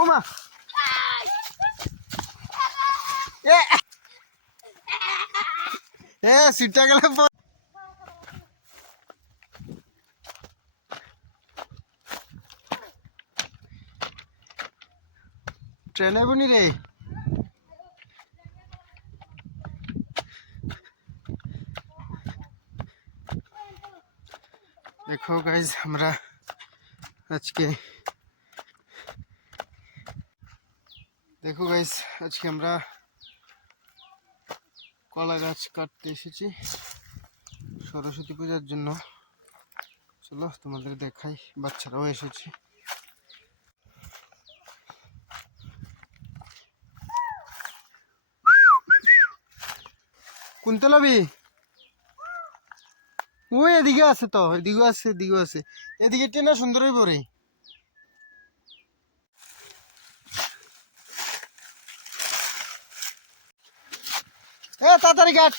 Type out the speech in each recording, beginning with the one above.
ওমা সিটটা গেলে ট্রেনে বনি রে। দেখো গাইজ আমরা আজকে আমরা কলা গাছ কাটতে এসেছি সরস্বতী পূজার জন্য। চলো তোমাদের দেখাই, বাচ্চারাও এসেছে। কোনতে লবি? ওই এদিকে আছে তো, এদিকে আছে এদিকে টেনা সুন্দর হইব রে। তাড়াতাড়ি কাট।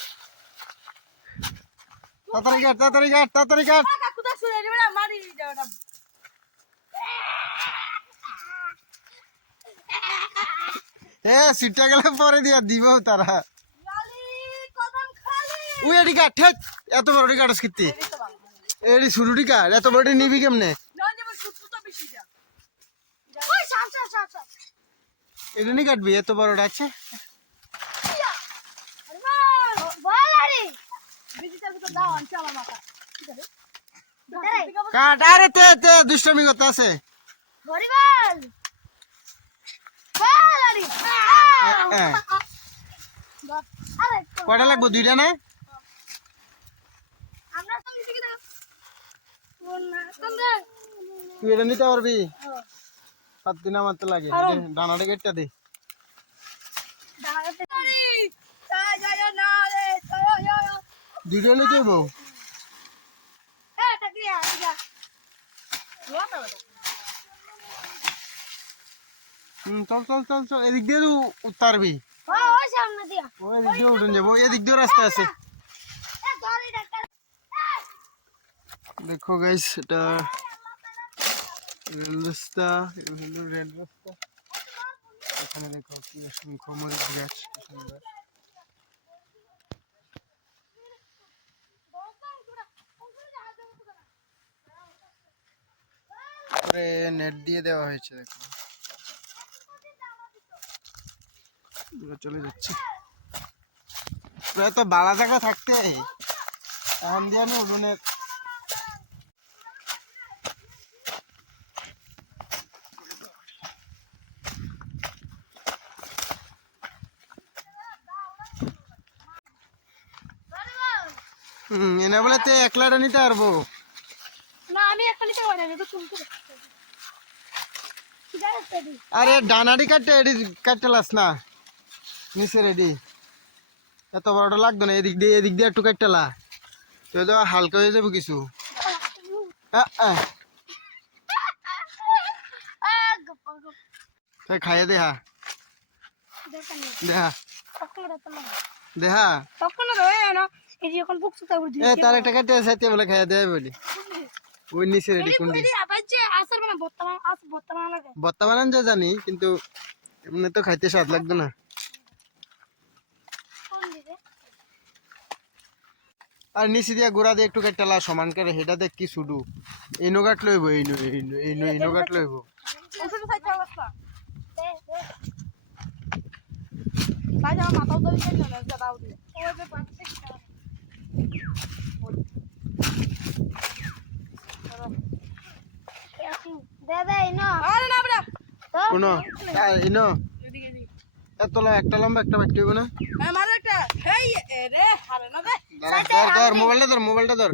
সিটটা গেলে পরে দিয়া দিব তারা। ওই এডি কাট, এত বড় কাটস কিতি এডি শুরুটি কাট, এত বড় নিবি কেমনে? এটা নি কাটবি, এত বড়টা আছে। কাট, আরে তে দুষ্টমি করতে আছে। কয়টা লাগবো? দুইটা না? তুই এটা নিতে পারবি? 7 দিন আমার তো লাগে। ডানাটা কেটে দে। দুইটা নিতে হইব। চল এদিক দিয়ে উতারবি। এদিক দিয়ে উঠুন যাবো, এদিক দিয়ে রাস্তা আছে। দেখো গাইস, এটা রেল রাস্তা, এখানে দেখো কি অসংখ্য মরিচ গাছ, সুন্দর। নেট দিয়ে দেওয়া হয়েছে, দেখো চলে যাচ্ছে। তো বালা জায়গা থাকতে এখন দিয়ে আমি উঠোনে এনে বলে তো একলাটা নিতে পারবো না। আমি আরে ডানাটি কাটতে এডি কাটতে লাস না, নিচে রেডি। এত বড়টা লাগতো না, এদিক দিয়ে একটু কাটতেলা তো হালকা হয়ে যাবে কিছু। খাইয়ে দেহা তার একটা কাটতে সাথে বলে খাইয়া দেয় বলি। ওই নিচে রেডি কোনটি বত্তা বানান যা জানি, কিন্তু এমনি তো খাইতে স্বাদ লাগতো না। আর নিচে দিয়া গোড়া দিয়ে একটু কাটলা সমান করে, হেটা দেখ কি শুধু ইনো কাট লইব, ইনো কাট লইব। একটা লম্বা একটা বাচ্চা হইব না। মোবাইলটা ধর।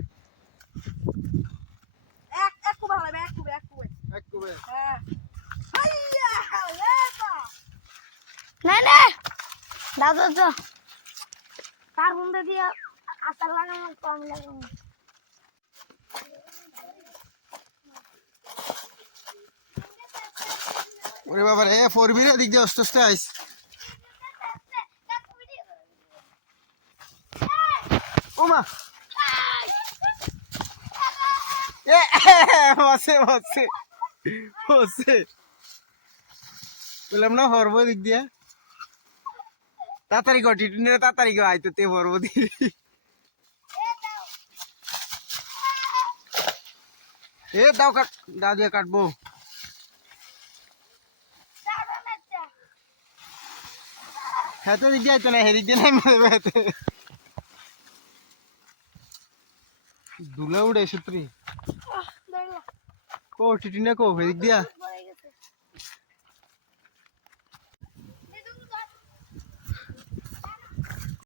দাদা তো তার মধ্যে দিয়ে আচার লাগানো কম লাগানো। ওরে বাবা রে, 4 বির দিক দিয়ে আস্তে আস্তে আইস। ওমা বসে বললাম না হরবো দিক দিয়ে তাড়াতাড়ি গো টিটুনে তাড়াতাড়ি গো আইতো তে হরবো দি এ দাও কাট দাও দিয়ে কাটবো হেতে দিক দিয়ে আইতো না হেদিক দিয়ে নাই মারবে হেতে দুলা উড়ে সূত্রি কো টিটুনে কো হেদিক দিয়া